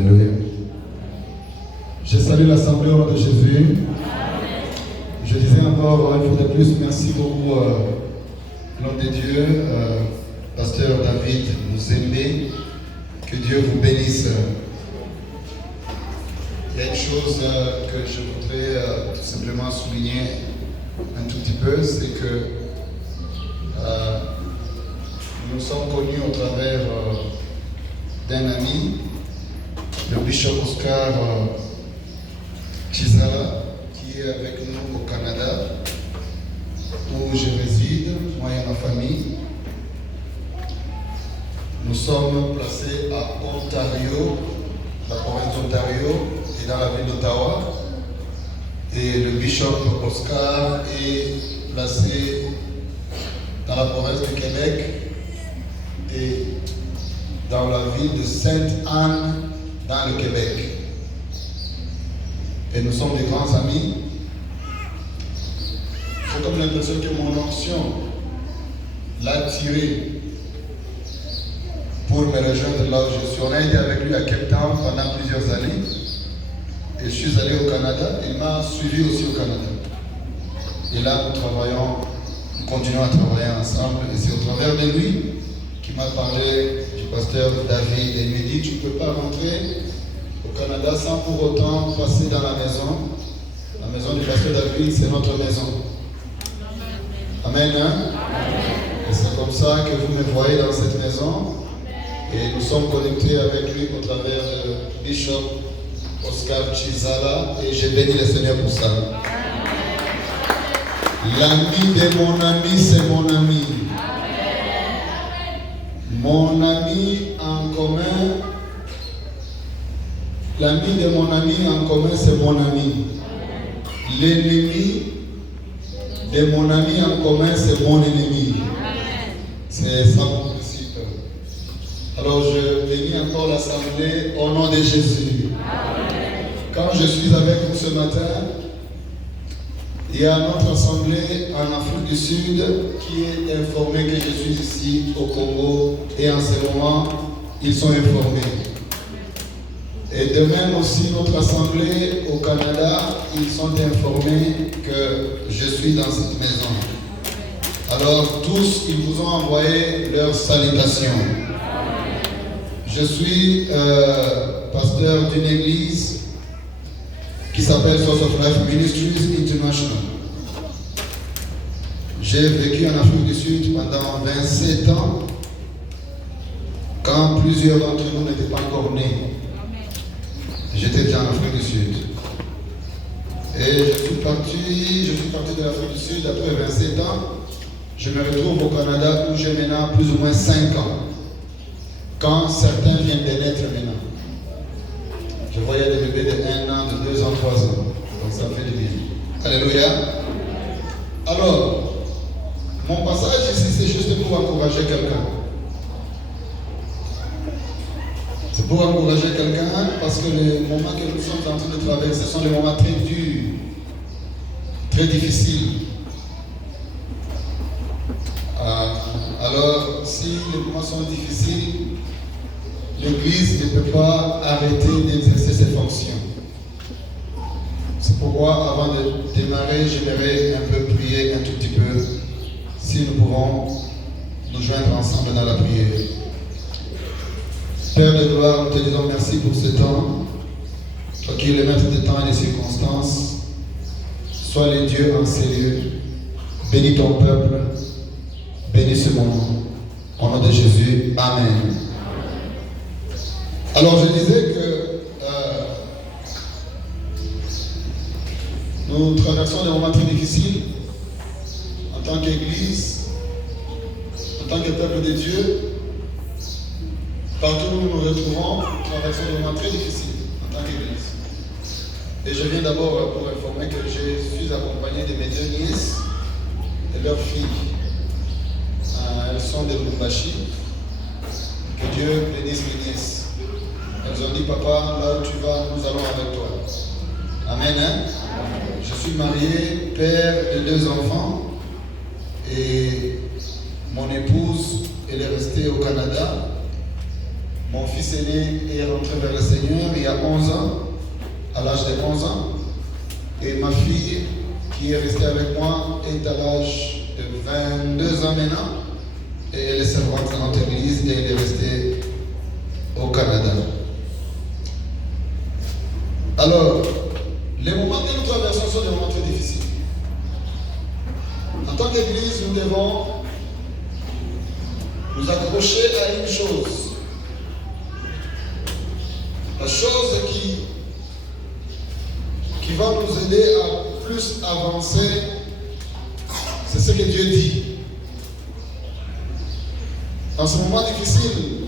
Alléluia. Je salue l'Assemblée au nom de Jésus. Je disais encore une fois de plus, merci beaucoup, nom de Dieu, Pasteur David Mouzembe. Que Dieu vous bénisse. Il y a une chose que je voudrais tout simplement souligner un tout petit peu, c'est que nous sommes connus au travers d'un ami, le Bishop Oscar Chizala, qui est avec nous au Canada, où je réside, moi et ma famille. Nous sommes placés à Ontario, la province d'Ontario, et dans la ville d'Ottawa. Et le Bishop Oscar est placé dans la province de Québec et dans la ville de Sainte-Anne, dans le Québec. Et nous sommes des grands amis. J'ai comme l'impression que mon onction l'a tiré pour me rejoindre là où je suis. On a été avec lui à Cape Town pendant plusieurs années. Et je suis allé au Canada. Il m'a suivi aussi au Canada. Et là, nous continuons à travailler ensemble. Et c'est au travers de lui qu'il m'a parlé du pasteur David. Et il m'a dit, tu ne peux pas rentrer au Canada sans pour autant passer dans la maison. La maison du pasteur David, c'est notre maison. Amen. Hein? Et c'est comme ça que vous me voyez dans cette maison. Et nous sommes connectés avec lui au travers de Bishop Oscar Chizala. Et j'ai béni le Seigneur pour ça. L'ami de mon ami, c'est mon ami. Mon ami en commun. L'ami de mon ami en commun, c'est mon ami. L'ennemi de mon ami en commun, c'est mon ennemi. C'est ça mon principe. Alors je bénis encore l'Assemblée au nom de Jésus. Quand je suis avec vous ce matin, il y a notre Assemblée en Afrique du Sud qui est informée que je suis ici au Congo et en ce moment, ils sont informés. Et de même aussi notre Assemblée au Canada, ils sont informés que je suis dans cette maison. Alors tous, ils vous ont envoyé leurs salutations. Je suis pasteur d'une église qui s'appelle Source of Life Ministries International. J'ai vécu en Afrique du Sud pendant 27 ans, quand plusieurs d'entre nous n'étaient pas encore nés. J'étais déjà en Afrique du Sud. Et je suis parti de l'Afrique du Sud après 27 ans. Je me retrouve au Canada où j'ai maintenant plus ou moins 5 ans. Quand certains viennent de naître maintenant. Je voyais des bébés de 1 an, de 2 ans, 3 ans. Donc ça fait du bien. Alléluia. Alors, mon passage ici, c'est juste pour encourager quelqu'un. C'est pour encourager quelqu'un parce que les moments que nous sommes en train de traverser sont des moments très durs, très difficiles. Alors, si les moments sont difficiles, l'Église ne peut pas arrêter d'exercer ses fonctions. C'est pourquoi, avant de démarrer, j'aimerais un peu prier un tout petit peu, si nous pouvons nous joindre ensemble dans la prière. Père de gloire, nous te disons merci pour ce temps. Toi qui es le maître des temps et des circonstances, sois le Dieu en ces lieux. Bénis ton peuple, bénis ce moment. Au nom de Jésus, Amen. Alors je disais que nous traversons des moments très difficiles en tant qu'Église, en tant que peuple de Dieu. Partout où nous nous retrouvons, nous traversons des moments très difficiles en tant qu'Église. Et je viens d'abord pour informer que je suis accompagné de mes 2 nièces et leurs filles. Elles sont de Lubumbashi. Que Dieu bénisse mes nièces. Elles ont dit, papa, là où tu vas, nous allons avec toi. Amen. Hein? Je suis marié, père de 2 enfants. Et mon épouse, elle est restée au Canada. Mon fils aîné est rentré vers le Seigneur il y a 11 ans, à l'âge de 11 ans. Et ma fille, qui est restée avec moi, est à l'âge de 22 ans maintenant. Et elle est servante dans notre église et elle est restée au Canada. Alors, les moments que nous traversons sont des moments très difficiles. En tant qu'église, nous devons nous accrocher à une chose. La chose qui va nous aider à plus avancer, c'est ce que Dieu dit. Dans ce moment difficile,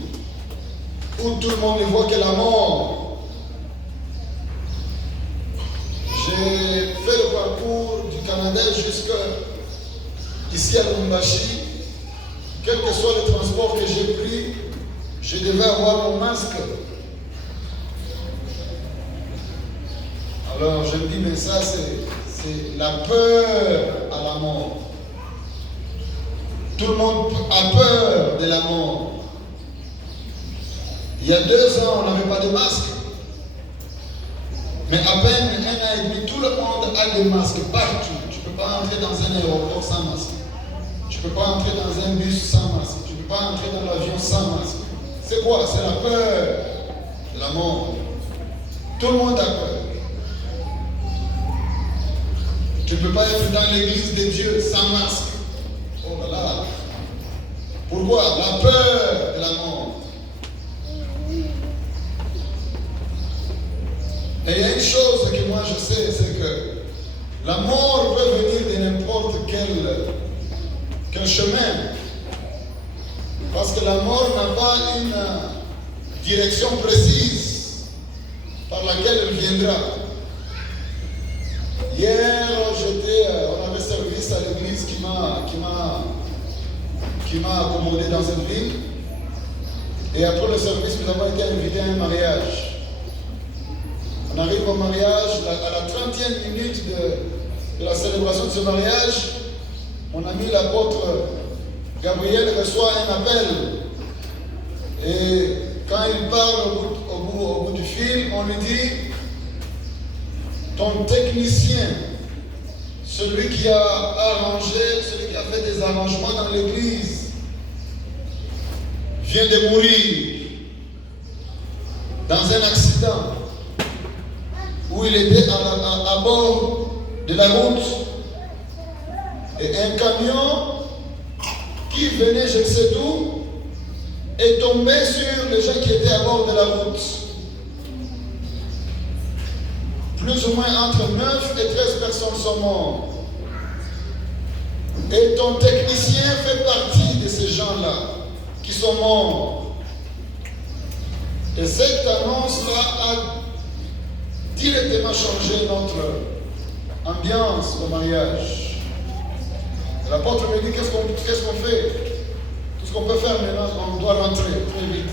où tout le monde ne voit que la mort, j'ai fait le parcours du Canada jusqu'ici à Lubumbashi. Quel que soit le transport que j'ai pris, je devais avoir mon masque. Alors je me dis, mais ça c'est la peur à la mort. Tout le monde a peur de la mort. Il y a 2 ans, on n'avait pas de masque. Mais à peine 1 an et demi, tout le monde a des masques partout. Tu ne peux pas entrer dans un aéroport sans masque. Tu ne peux pas entrer dans un bus sans masque. Tu ne peux pas entrer dans l'avion sans masque. C'est quoi? C'est la peur de la mort. Tout le monde a peur. Tu ne peux pas être dans l'église de Dieu sans masque. Oh là là. Pourquoi? La peur de la mort. Et il y a une chose que moi je sais, c'est que la mort peut venir de n'importe quel chemin. Parce que la mort n'a pas une direction précise par laquelle elle viendra. Hier, on avait service à l'église qui m'a accommodé dans cette ville. Et après le service, nous avons été invités à un mariage. On arrive au mariage, à la 30e minute de la célébration de ce mariage, mon ami l'apôtre Gabriel reçoit un appel. Et quand il parle au bout du fil, on lui dit, ton technicien, celui qui a arrangé, celui qui a fait des arrangements dans l'église, vient de mourir dans un accident où il était à bord de la route et un camion qui venait je ne sais d'où est tombé sur les gens qui étaient à bord de la route. Plus ou moins entre 9 et 13 personnes sont mortes. Et ton technicien fait partie de ces gens-là qui sont morts. Et cette annonce-là a directement changé notre ambiance au mariage. L'apôtre me dit, qu'est-ce qu'on fait? Tout ce qu'on peut faire maintenant, on doit rentrer très vite.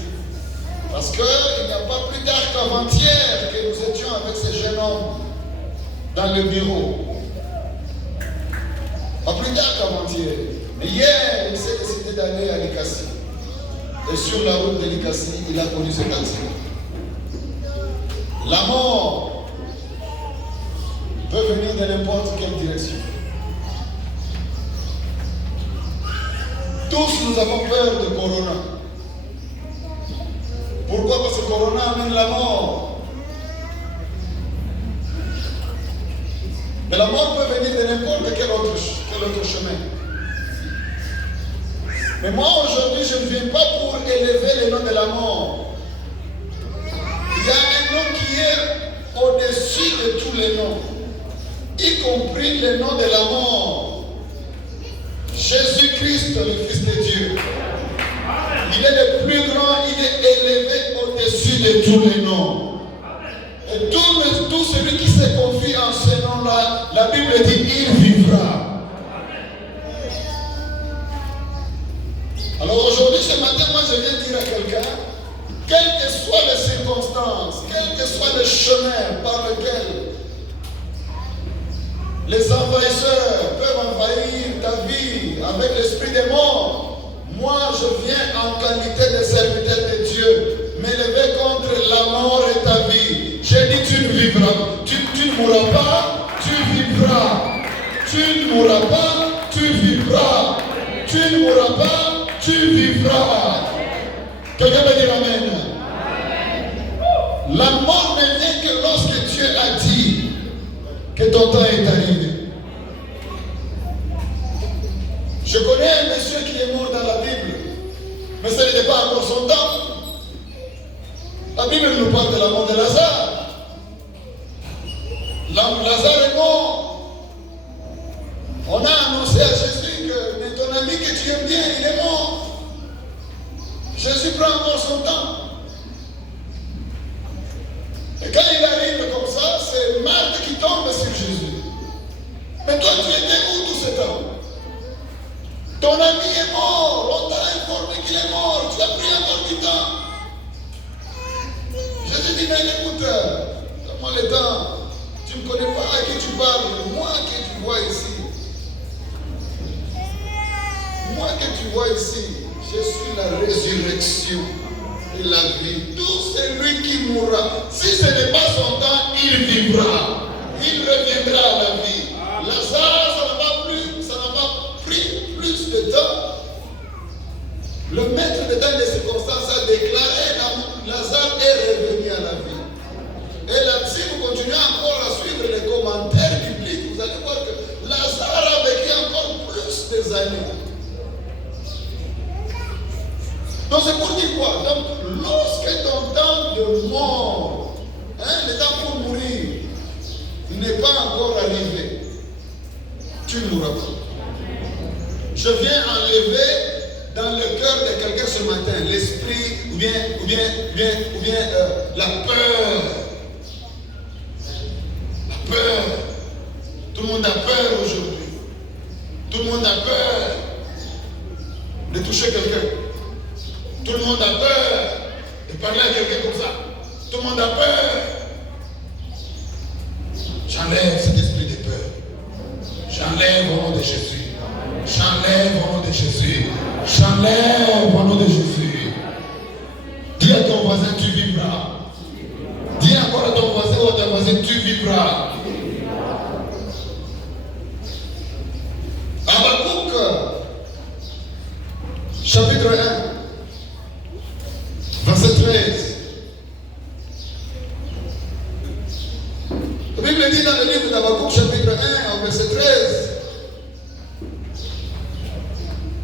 Parce qu'il n'y a pas plus tard qu'avant-hier que nous étions avec ce jeune homme dans le bureau. Pas plus tard qu'avant-hier. Mais hier, il s'est décidé d'aller à Likasi. Et sur la route de Likasi, il a connu cet accident. La mort peut venir de n'importe quelle direction. Tous nous avons peur de Corona. Pourquoi? Parce que Corona amène la mort. Mais la mort peut venir de n'importe quel autre chemin. Mais moi aujourd'hui, je ne viens pas pour élever le nom de la mort. Il y a un nom qui est au-dessus de tous les noms, y compris le nom de la mort. Jésus-Christ, le Fils de Dieu. Il est le plus grand, il est élevé au-dessus de tous les noms. Et tout celui qui se confie en ce nom-là, la Bible dit, il vivra. Alors aujourd'hui, ce matin, moi je viens dire à quelqu'un, quelles que soient les circonstances, quel que soit le chemin par lequel les envahisseurs peuvent envahir ta vie avec l'esprit des morts, moi je viens en qualité de serviteur de Dieu m'élever contre la mort et ta vie. J'ai dit tu ne vivras, tu ne mourras pas, tu vivras. Tu ne mourras pas, tu vivras. Tu ne mourras pas, tu vivras. Quelqu'un peut dire Amen. La mort ne vient que lorsque Dieu a dit que ton temps est arrivé. Je connais un monsieur qui est mort dans la Bible, mais ce n'était pas encore son temps. La Bible nous parle de la mort de Lazare. Lazare est mort. On a annoncé à Jésus que mais ton ami que tu aimes bien, il est mort. Jésus prend encore son temps. Et quand il arrive comme ça, c'est Marthe qui tombe sur Jésus. Mais toi, tu étais où tout ce temps? Ton ami est mort. On t'a informé qu'il est mort. Tu as pris encore du temps. Jésus dit, mais écoute, donne-moi le temps. Tu ne connais pas à qui tu parles. Moi que tu vois ici. Moi que tu vois ici, je suis la résurrection et la vie. Tout celui qui mourra, si ce n'est pas son temps, il vivra. Il reviendra à la vie. Lazare, ça n'a pas pris plus de temps. Le maître de temps des circonstances a déclaré Lazare est revenu à la vie. Et là, si vous continuez encore à suivre les commentaires bibliques, vous allez voir que Lazare a vécu encore plus des années. Donc c'est pour dire quoi? Donc lorsque ton temps de mort, le temps pour mourir, n'est pas encore arrivé, tu ne mourras pas. Je viens enlever dans le cœur de quelqu'un ce matin l'esprit ou bien la peur. La peur. Tout le monde a peur aujourd'hui. Tout le monde a peur de toucher quelqu'un. Tout le monde a peur de parler à quelqu'un comme ça. Tout le monde a peur. J'enlève cet esprit de peur. J'enlève au nom de Jésus. J'enlève au nom de Jésus. J'enlève au nom de Jésus. Dis à ton voisin, tu vivras. Dis encore à ton voisin ou à ta voisine, tu vivras. Habakkuk, chapitre 1. Verset 13. La Bible dit dans le livre d'Habakkuk, chapitre 1, verset 13.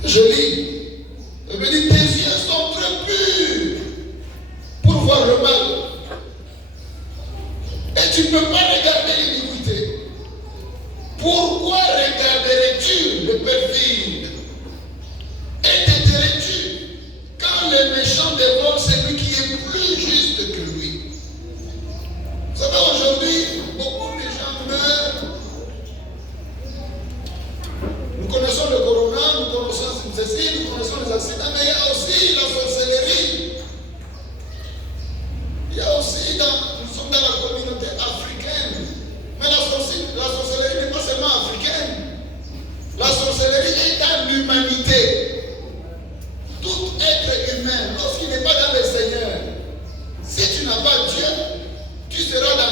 Je lis. La Bible dit, tes yeux sont très purs pour voir le mal. Et tu ne peux pas regarder l'iniquité. Pourquoi regarderais-tu le perfide? Et t'aiderais-tu quand le méchant dévore celui qui est plus juste que lui? Vous savez, aujourd'hui, beaucoup de gens meurent. Nous connaissons le corona, nous connaissons ceci, nous connaissons les accidents, mais il y a aussi la sorcellerie. Il y a aussi, nous sommes dans la communauté africaine. Mais la sorcellerie n'est pas seulement africaine. La sorcellerie est dans l'humanité. Tout être humain, lorsqu'il n'est pas dans le Seigneur, si tu n'as pas Dieu, tu seras dans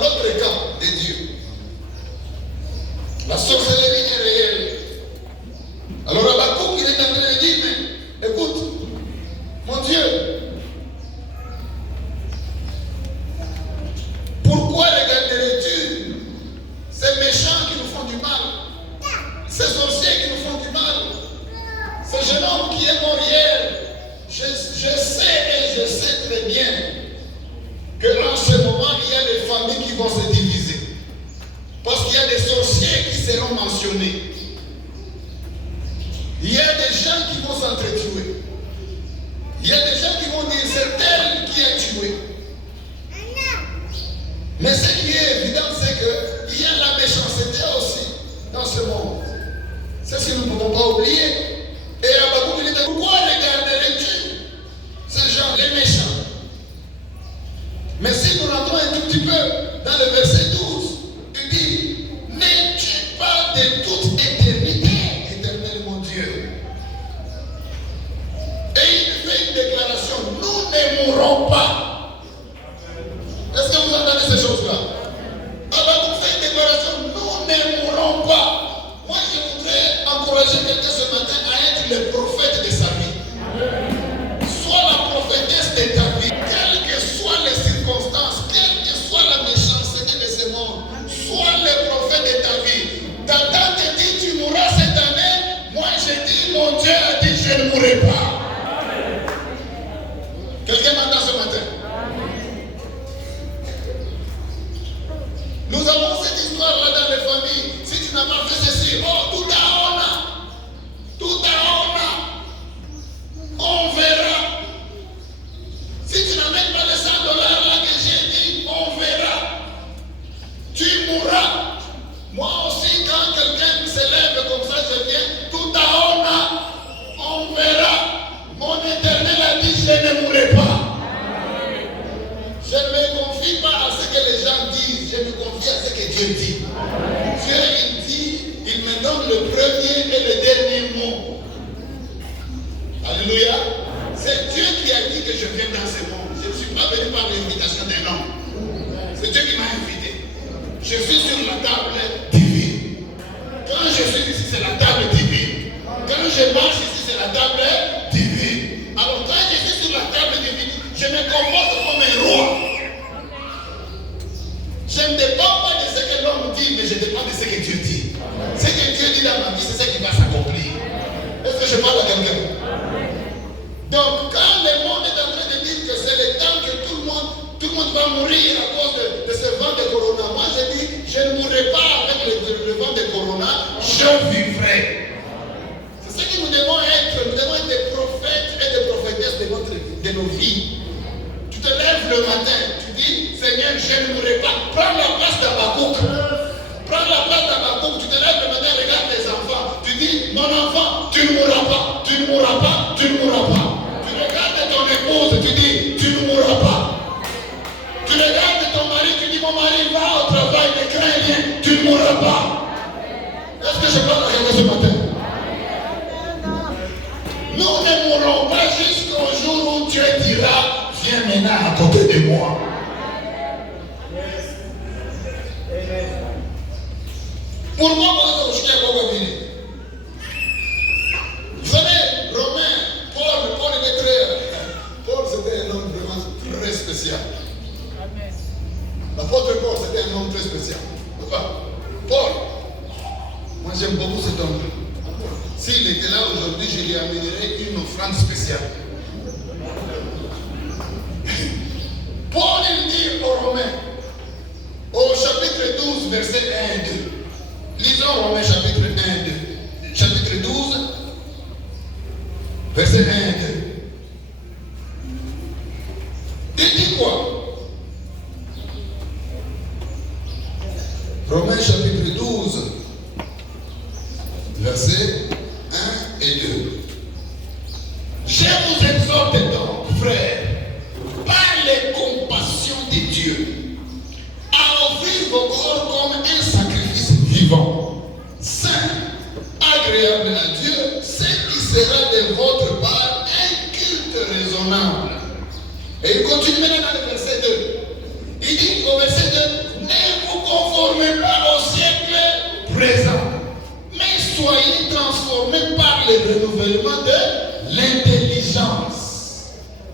l'autre camp de Dieu. La sorcellerie est réelle. Alors Habakkuk, il est en train de dire, mais écoute, mon Dieu, pourquoi regarderais-tu ces méchants qui nous font du mal, ces sorciers qui nous font du mal, ce jeune homme qui est mort hier? Je sais très bien qu'en ce moment, il y a des familles qui vont se diviser. Parce qu'il y a des sorciers qui seront mentionnés. Il y a des gens qui vont s'entretuer. Il y a des gens qui vont dire c'est tel qui a tué. Mais ce qui est évident, c'est qu'il y a la méchanceté aussi dans ce monde. C'est ce que nous ne pouvons pas oublier. Et Habakkuk, il dit, pourquoi regarderais-tu ces gens, les méchants? Mais si nous rentrons un tout petit peu dans le verset 12, il dit, n'es-tu pas de toute éternité, éternel mon Dieu? Et il fait une déclaration, nous je me confie à ce que Dieu dit. Dieu, il dit, il me donne le premier et le dernier mot. Alléluia. C'est Dieu qui a dit que je viens dans ce monde. Je ne suis pas venu par l'invitation d'un homme. C'est Dieu qui m'a invité. Je suis sur la table divine. Quand je suis ici, c'est la table divine. Quand je marche ici, c'est la table divine. Alors quand je suis sur la table divine, je me comporte comme un roi. Je ne dépends pas de ce que l'homme dit, mais je dépends de ce que Dieu dit. Ce que Dieu dit dans ma vie, c'est ce qui va s'accomplir. Est-ce que je parle à quelqu'un? Donc quand le monde est en train de dire que c'est le temps que tout le monde va mourir à cause de ce vent de corona, moi je dis, je ne mourrai pas avec le vent de corona, je vivrai. C'est ce que nous devons être. Nous devons être des prophètes et des prophétesses de nos vies. Tu te lèves le matin, tu dis, Seigneur, je ne mourrai pas. Prends la place d'Habakkuk. Prends la place d'Habakkuk. Tu te lèves le matin, regarde tes enfants. Tu dis, mon enfant, tu ne mourras pas. Tu ne mourras pas. Tu ne mourras pas. Tu regardes ton épouse, tu dis, tu ne mourras pas. Tu regardes ton mari, tu dis, mon mari va au travail, ne crains rien. Tu ne mourras pas. Est-ce que je parle à quelqu'un ce matin? Nous ne mourrons pas jusqu'au jour où Dieu dira, viens maintenant à côté de moi. Pourquoi vous savez, Romain, Paul était très... Paul c'était un homme vraiment très spécial. L'apôtre Paul c'était un homme très spécial. Paul, moi j'aime beaucoup cet homme. S'il était là aujourd'hui, je lui amènerais une offrande spéciale. Paul il dit aux Romains, au chapitre 12, verset 1 et 2. Lisons Romains chapitre 1 et 2. Chapitre 12, verset 1 et 2. Il dit quoi? Romains chapitre 12, verset 1 et 2. Je vous exhorte donc, frères, par les compassions de Dieu, à offrir vos corps comme un sacrifice vivant, saint, agréable à Dieu, ce qui sera de votre part un culte raisonnable. Et il continue maintenant dans le verset 2. Il dit au verset 2, ne vous conformez pas au siècle présent, mais soyez transformés par le renouvellement de l'intelligence,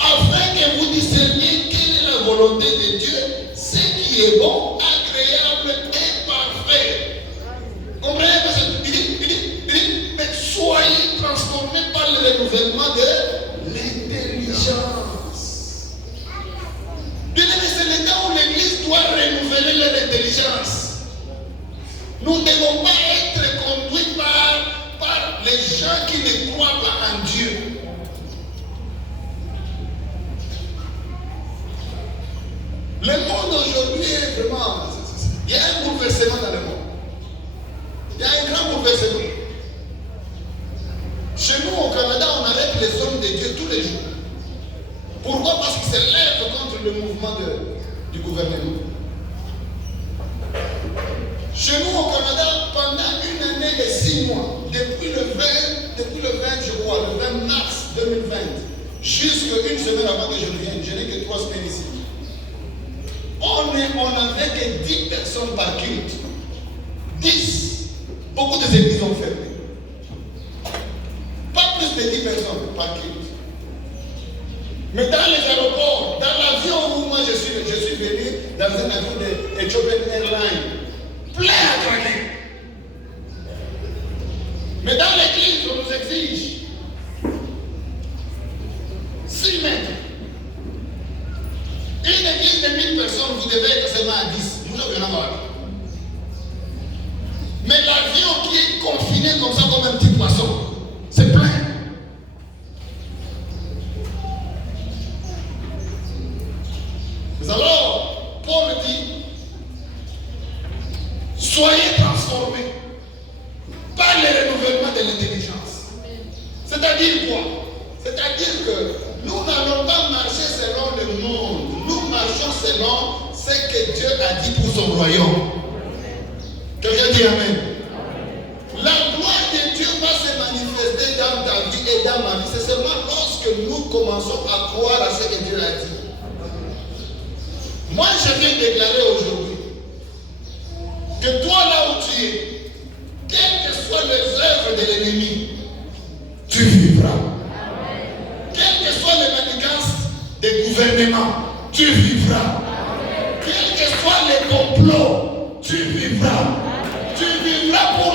afin que vous discerniez quelle est la volonté de Dieu, ce qui est bon, agréable et parfait. Comprenez? Il dit, mais soyez transformés par le renouvellement de l'intelligence. Bien aimé, c'est le temps où l'Église doit renouveler leur intelligence. Nous ne devons pas être conduits par les gens qui ne croient pas en Dieu. Le monde aujourd'hui est vraiment... Il y a un bouleversement dans le monde. Il y a un grand bouleversement. Chez nous, au Canada, on arrête les hommes de Dieu tous les jours. Pourquoi? Parce qu'ils se lèvent contre le mouvement du gouvernement. Chez nous, au Canada, pendant une année et 6 mois, depuis le 20, je crois, le 20 mars 2020, jusqu'à une semaine avant que je revienne, je n'ai que 3 semaines ici. On n'avait que 10 personnes par culte. 10. Beaucoup des églises ont fermé. Pas plus de 10 personnes par culte. Mais dans les aéroports, dans l'avion où moi je suis venu, dans un avion de Ethiopian Airlines, plein à craquer. Mais dans l'église, on nous exige 6 mètres. Une église de 1000 personnes, vous devez être seulement à 10. Nous avons avoir. Mais l'avion qui est confiné comme ça, comme un petit poisson, c'est plein. Mais alors, Paul dit, soyez transformés par le renouvellement de l'intelligence. C'est-à-dire quoi? C'est-à-dire que nous n'allons pas marcher selon le monde. Nous marchons selon ce ce que Dieu a dit pour son royaume. Quelqu'un dit Amen. La gloire de Dieu va se manifester dans ta vie et dans ma vie. C'est seulement lorsque nous commençons à croire à ce que Dieu a dit. Moi, je viens déclarer aujourd'hui que toi, là où tu es, quelles que soient les œuvres de l'ennemi, tu vivras. Quelles que soient les manigances des gouvernements, tu vivras. Quels que soient les complots, tu vivras. Tu vivras pour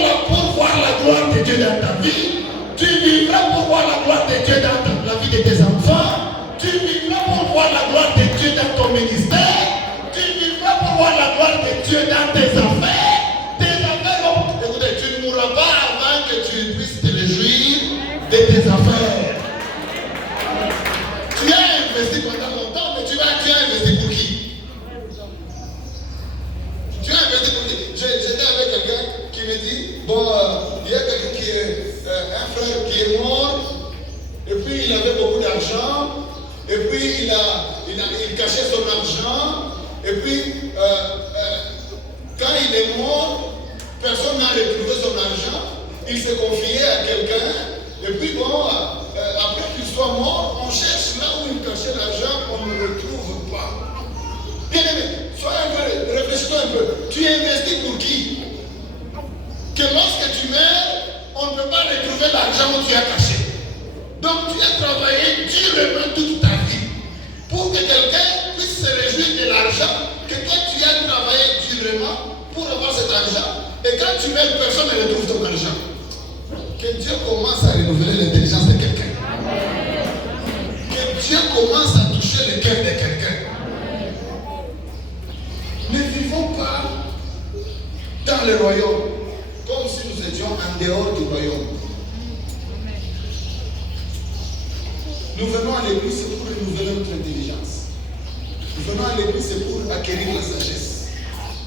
voir la gloire de Dieu dans ta vie. Tu vivras pour voir la gloire de Dieu dans la vie de tes enfants. Tu vivras pour voir la gloire de Dieu dans ton ministère. Tu vivras pour voir la gloire de Dieu dans tes affaires. Tes affaires, écoutez, tu ne mourras pas avant que tu puisses te réjouir de tes affaires. Tu as investi pendant longtemps, mais tu as investi pour qui? Tu as investi pour qui? J'étais avec quelqu'un qui me dit, bon, il y a quelqu'un qui est, un frère qui est mort, et puis il avait beaucoup d'argent, et puis il cachait son argent, et puis quand il est mort, personne n'a retrouvé son argent, il s'est confié à quelqu'un, et puis bon, après qu'il soit mort, on cherche là où il cachait l'argent, on ne le trouve pas. Bien aimé, réfléchis-toi un peu. Tu investis pour qui? Que lorsque tu meurs, on ne peut pas retrouver l'argent où tu as caché. Donc tu as travaillé durement toute ta vie pour que quelqu'un puisse se réjouir de l'argent que toi tu as travaillé durement pour avoir cet argent. Et quand tu meurs, personne ne retrouve ton argent. Que Dieu commence à renouveler l'intelligence de quelqu'un. Que Dieu commence à toucher le cœur de quelqu'un. Ne vivons pas dans le royaume comme si nous étions en dehors du royaume. Nous venons à l'église pour renouveler notre intelligence. Nous venons à l'église pour acquérir la sagesse.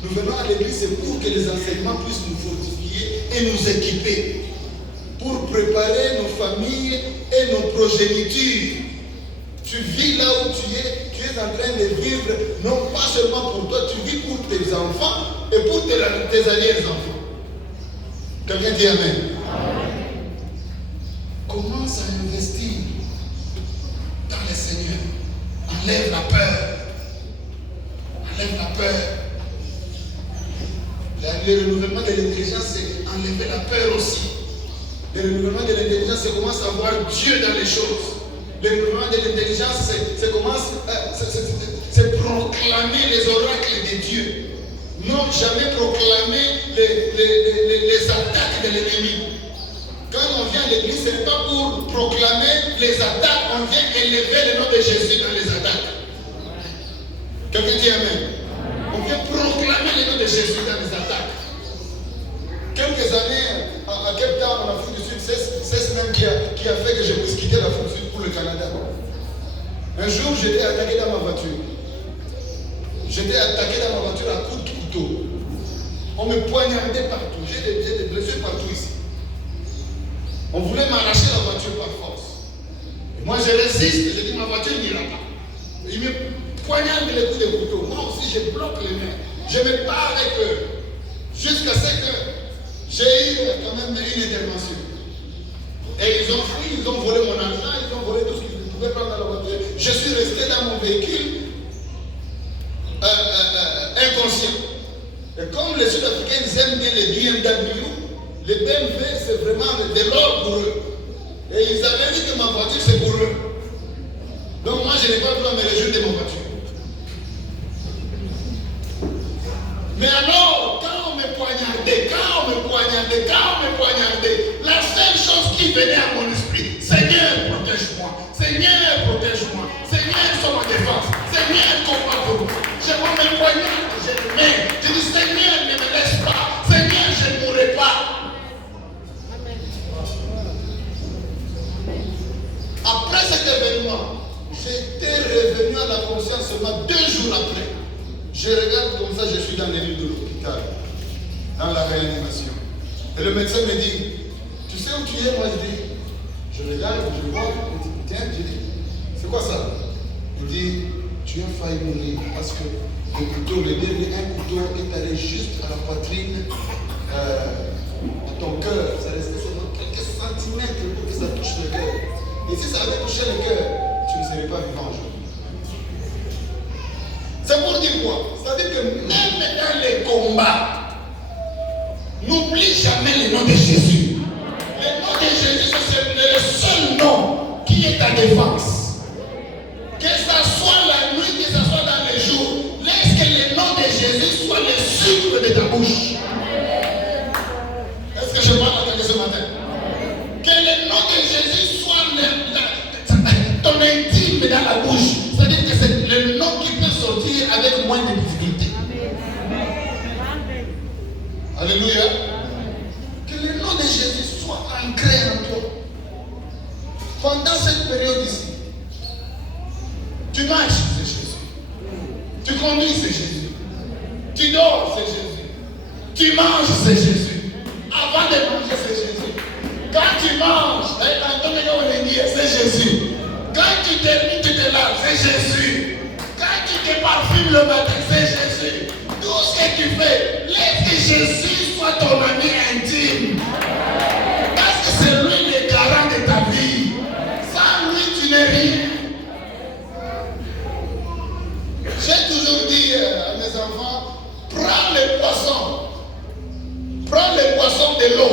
Nous venons à l'église pour que les enseignements puissent nous fortifier et nous équiper. Pour préparer nos familles et nos progénitures. Tu vis là où tu es en train de vivre, non pas seulement pour toi, tu vis pour tes enfants et pour tes arrière-enfants. Quelqu'un dit Amen. Commence à investir dans le Seigneur. Enlève la peur. Enlève la peur. Le renouvellement de l'intelligence, c'est enlever la peur aussi. Le renouvellement de l'intelligence, c'est commencer à voir Dieu dans les choses. Le renouvellement de l'intelligence, c'est proclamer les oracles de Dieu. Non jamais proclamer les attaques de l'ennemi. Quand on vient à l'église, ce n'est pas pour proclamer les attaques, on vient élever le nom de Jésus dans les attaques. Quelqu'un dit Amen. On vient proclamer le nom de Jésus dans les attaques. Quelques années à Cape Town, en Afrique du Sud, c'est ce même qui a fait que je puisse quitter l'Afrique du Sud pour le Canada. Un jour, j'étais attaqué dans ma voiture. J'étais attaqué dans ma voiture à coups de couteau. On me poignardait partout. J'ai des blessures partout ici. On voulait m'arracher la voiture par force. Et moi, je résiste. Je dis, ma voiture n'ira pas. Ils me poignardent les coups de couteau. Moi aussi, je bloque les mains. Je me bats avec eux. Jusqu'à ce que j'ai eu quand même une intervention. Et ils ont fui, ils ont volé mon argent, ils ont volé tout ce qu'ils pouvaient prendre dans la voiture. Je suis resté dans mon véhicule inconscient. Et comme les Sud-Africains aiment bien les BMW, les BMW c'est vraiment de l'or pour eux. Et ils avaient dit que ma voiture c'est pour eux. Donc moi je n'ai pas besoin de me réjouir de ma voiture. Mais alors, quand on me poignardait, la seule chose qui venait à mon esprit, Seigneur, protège-moi. Seigneur, protège-moi. Seigneur, sois ma défense. Seigneur, combat pour moi. Je me poignarde, je le mets. Je dis, Seigneur, ne me laisse pas. Seigneur, je ne mourrai pas. Après cet événement, j'étais revenu à la conscience seulement 2 jours après. Je regarde comme ça, je suis dans les lits de l'hôpital, dans la réanimation. Et le médecin me dit, tu sais où tu es? Moi je regarde, je vois, tiens, je dis, c'est quoi ça? Il dit, tu tu as failli mourir parce que un couteau est allé juste à la poitrine de ton cœur. Ça restait seulement quelques centimètres pour que ça touche le cœur. Et si ça avait touché le cœur, tu ne serais pas vivant aujourd'hui. C'est pour dire quoi? C'est-à-dire que même dans les combats, n'oublie jamais le nom de Jésus. Le nom de Jésus, c'est le seul nom qui est ta défense. Que ça soit la nuit, que ça soit dans les jours, laisse que le nom de Jésus soit le sucre de ta bouche. Est-ce que je parle à quelqu'un ce matin? Que le nom de Jésus soit ton intime dans la bouche. C'est-à-dire que c'est le nom qui peut sortir avec moins de difficultés. Alléluia. Que le nom de Jésus soit ancré en toi. Pendant cette période ici, tu marches, c'est Jésus. Tu conduis, c'est Jésus. Tu dors, c'est Jésus. Tu manges, c'est Jésus. Avant de manger, c'est Jésus. Quand tu manges, c'est Jésus. Quand tu termines, tu te laves, c'est Jésus. Quand tu te parfumes le matin, c'est Jésus. Tout ce que tu fais, laisse que Jésus soit ton ami intime. Parce que c'est lui le garant de ta vie. Sans lui, tu n'es rien. J'ai toujours dit à mes enfants, prends les poissons. Prends les poissons de l'eau.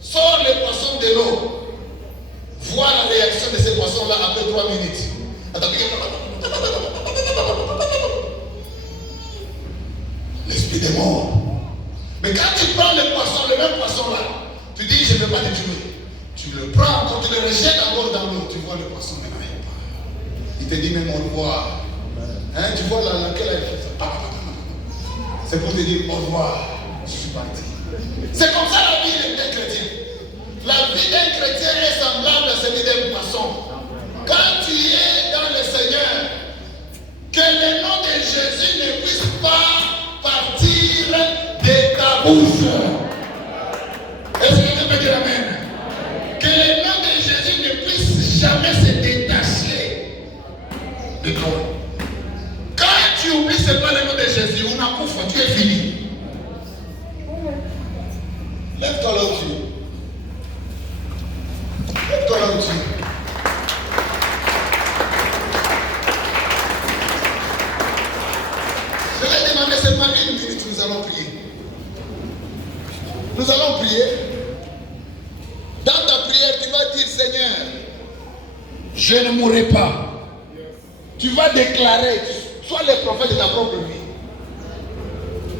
Sors les poissons de l'eau. Vois la réaction de ces poissons-là après 3 minutes. L'esprit des morts. Mais quand tu prends le poisson, le même poisson-là, tu dis, je ne vais pas te tuer. Tu le prends, quand tu le rejettes encore dans l'eau, tu vois le poisson maintenant. Il te dit même au revoir. Hein, tu vois laquelle elle fait ça. C'est pour te dire au revoir. Je suis parti. C'est comme ça la vie d'un chrétien. La vie d'un chrétien est semblable à celle d'un poisson. Quand tu es dans le Seigneur, que le nom de Jésus ne puisse pas partir de ta bouche. Est-ce que tu peux dire amen? Que le nom de Jésus ne puisse jamais se détacher de toi. Quand tu oublies seulement le nom de Jésus, on a couvert, tu es fini. Lève-toi là où tu es. Lève-toi là où tu es. Je vais demander seulement 1 minute, nous allons prier. Nous allons prier. Dans ta prière, tu vas dire, Seigneur, je ne mourrai pas. Tu vas déclarer, sois le prophète de ta propre vie.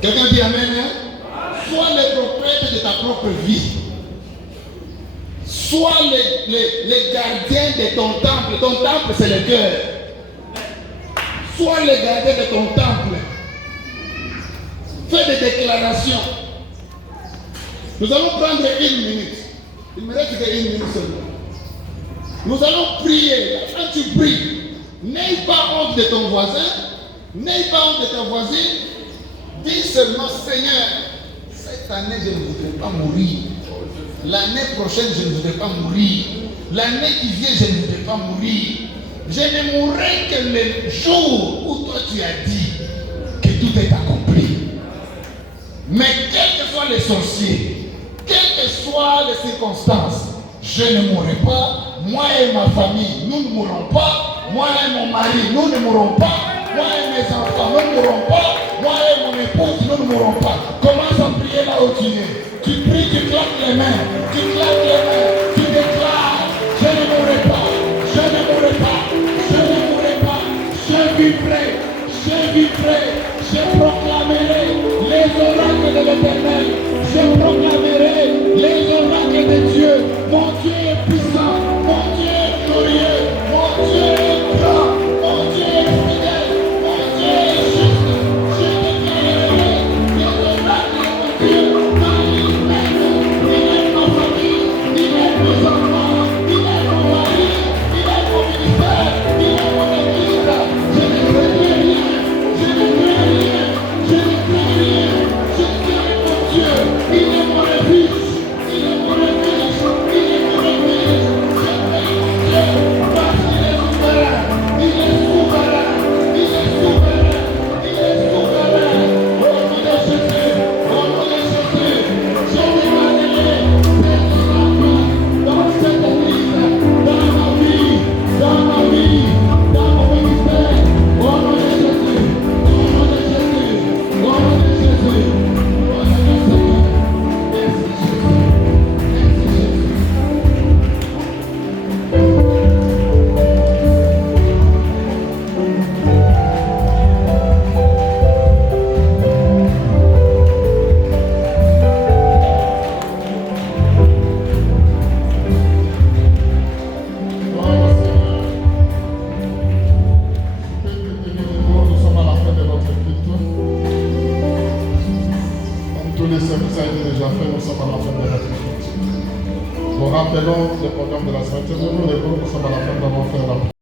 Quelqu'un dit amen, hein? Sois le prophète de ta propre vie. Sois le gardien de ton temple. Ton temple, c'est le cœur. Sois le gardien de ton temple. Fais des déclarations. Nous allons prendre 1 minute. Il me reste que 1 minute seulement. Nous allons prier. Quand tu pries, n'aie pas honte de ton voisin. N'aie pas honte de ta voisine. Dis seulement, Seigneur, cette année, je ne voudrais pas mourir. L'année prochaine, je ne voudrais pas mourir. L'année qui vient, je ne voudrais pas mourir. Je ne mourrai que le jour où toi tu as dit que tout est accompli. Mais quels que soient les sorciers, quelles que soient les circonstances, je ne mourrai pas. Moi et ma famille, nous ne mourrons pas. Moi et mon mari, nous ne mourrons pas. Moi et mes enfants, nous ne mourrons pas. Moi et mon épouse, nous ne mourrons pas. Commence à prier là où tu es. Tu pries, tu claques les mains. Tu claques les mains. Tu déclares, je ne mourrai pas. Je ne mourrai pas. Je ne mourrai pas. Je vivrai. Je vivrai. Je proclamerai les oracles de l'Éternel. Je proclamerai les oracles de Dieu. Mon Dieu est puissant. Mon Dieu est glorieux. Mon Dieu est grand. Mon Dieu est fidèle. Mon Dieu est juste. Je déclarerai les oracles de Dieu. Dans l'Israël, il est ma famille. Il est mes enfants. Il est mon mari. Il est mon ministère. Il est mon église. Je ne ferai rien. Je ne ferai le service a été déjà fait, nous sommes à la fin de la réflexion. Nous rappelons le programme de la Sainte Nous sommes à la fin d'avoir fait la